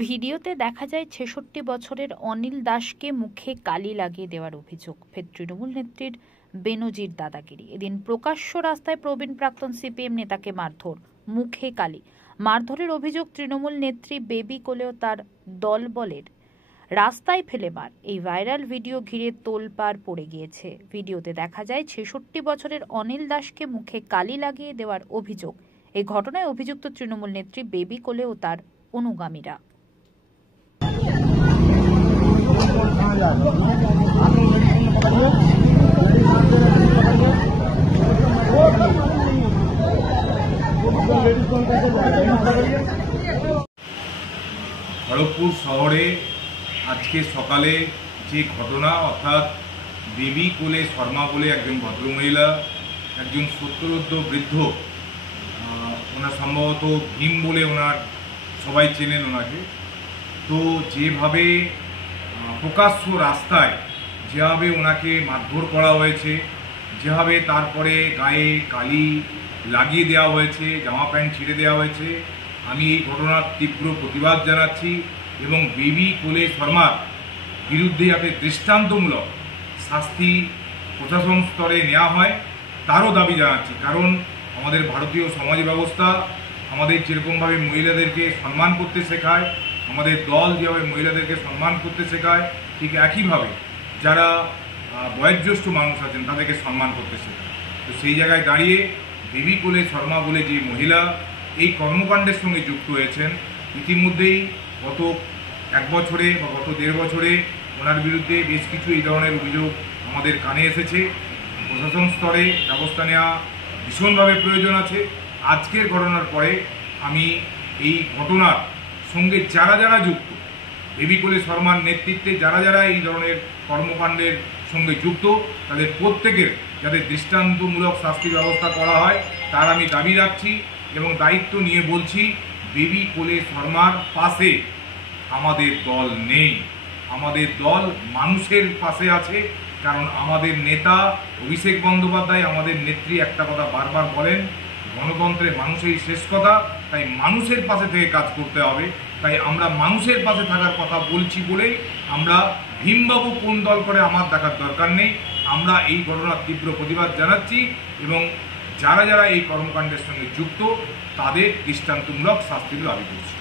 ভিডিওতে দেখা যায় ৬৬ বছরের অনিল দাসকে মুখে কালি লাগিয়ে দেওয়ার অভিযোগ। ফের তৃণমূল নেত্রীর বেনজির দাদাগিরি। এদিন প্রকাশ্য রাস্তায় প্রবীণ প্রাক্তন সিপিএম নেতাকে মারধর, মুখে কালি। মারধরের অভিযোগ তৃণমূল নেত্রী বেবি কোলেও তার দলবলের। রাস্তায় ফেলে মার। এই ভাইরাল ভিডিও ঘিরে তোলপাড় পড়ে গিয়েছে। ভিডিওতে দেখা যায় ৬৬ বছরের অনিল দাসকে মুখে কালি লাগিয়ে দেওয়ার অভিযোগ। এই ঘটনায় অভিযুক্ত তৃণমূল নেত্রী বেবি কোলে ও তার অনুগামীরা। খড়গপুর শহরে আজকে সকালে যে ঘটনা, অর্থাৎ বেবি কোলে শর্মা বলে একজন ভদ্রমহিলা, একজন সত্তরোর্ধ্ব বৃদ্ধ, ওনার সম্ভবত ভীম বলে ওনার সবাই চেনেন ওনাকে। তো যেভাবে প্রকাশ্য রাস্তায় যেভাবে ওনাকে মারধর করা হয়েছে, যেভাবে তারপরে গায়ে কালি লাগিয়ে দেওয়া হয়েছে, জামা প্যান্ট ছিঁড়ে দেওয়া হয়েছে, আমি এই ঘটনার তীব্র প্রতিবাদ জানাচ্ছি এবং বেবি কোলে শর্মার বিরুদ্ধে যাতে দৃষ্টান্তমূলক শাস্তি প্রশাসন স্তরে নেওয়া হয় তারও দাবি জানাচ্ছি। কারণ আমাদের ভারতীয় সমাজ ব্যবস্থা আমাদের যেরকমভাবে মহিলাদেরকে সম্মান করতে শেখায়, আমাদের দল যেভাবে মহিলাদেরকে সম্মান করতে শেখায়, ঠিক একইভাবে যারা বয়োজ্যেষ্ঠ মানুষ আছেন তাদেরকে সম্মান করতে শেখায়। তো সেই জায়গায় দাঁড়িয়ে বেবি কোলে শর্মা বলে যে মহিলা এই কর্মকাণ্ডের সঙ্গে যুক্ত হয়েছেন, ইতিমধ্যেই গত 1 বছরে বা গত 1.5 বছরে ওনার বিরুদ্ধে বেশ কিছু এই ধরনের অভিযোগ আমাদের কানে এসেছে। প্রশাসন স্তরে ব্যবস্থা নেওয়া ভীষণভাবে প্রয়োজন আছে। আজকের ঘটনার পরে আমি এই ঘটনার সঙ্গে যারা যারা যুক্ত, বেবি কোলে শর্মার নেতৃত্বে যারা যারা এই ধরনের কর্মকাণ্ডের সঙ্গে যুক্ত, তাদের প্রত্যেকের যাতে দৃষ্টান্তমূলক শাস্তির ব্যবস্থা করা হয় তার আমি দাবি রাখছি এবং দায়িত্ব নিয়ে বলছি, বেবি কোলে শর্মার পাশে আমাদের দল নেই। আমাদের দল মানুষের পাশে আছে। কারণ আমাদের নেতা অভিষেক বন্দ্যোপাধ্যায়, আমাদের নেত্রী একটা কথা বারবার বলেন, গণতন্ত্রে মানুষই শেষ কথা। তাই মানুষের পাশে থেকে কাজ করতে হবে। তাই আমরা মানুষের পাশে থাকার কথা বলছি বলেই আমরা ভীমবাবু কোন দল করে আমার দেখার দরকার নেই। আমরা এই ঘটনার তীব্র প্রতিবাদ জানাচ্ছি এবং যারা যারা এই কর্মকাণ্ডের সঙ্গে যুক্ত তাদের দৃষ্টান্তমূলক শাস্তির দাবি করছি।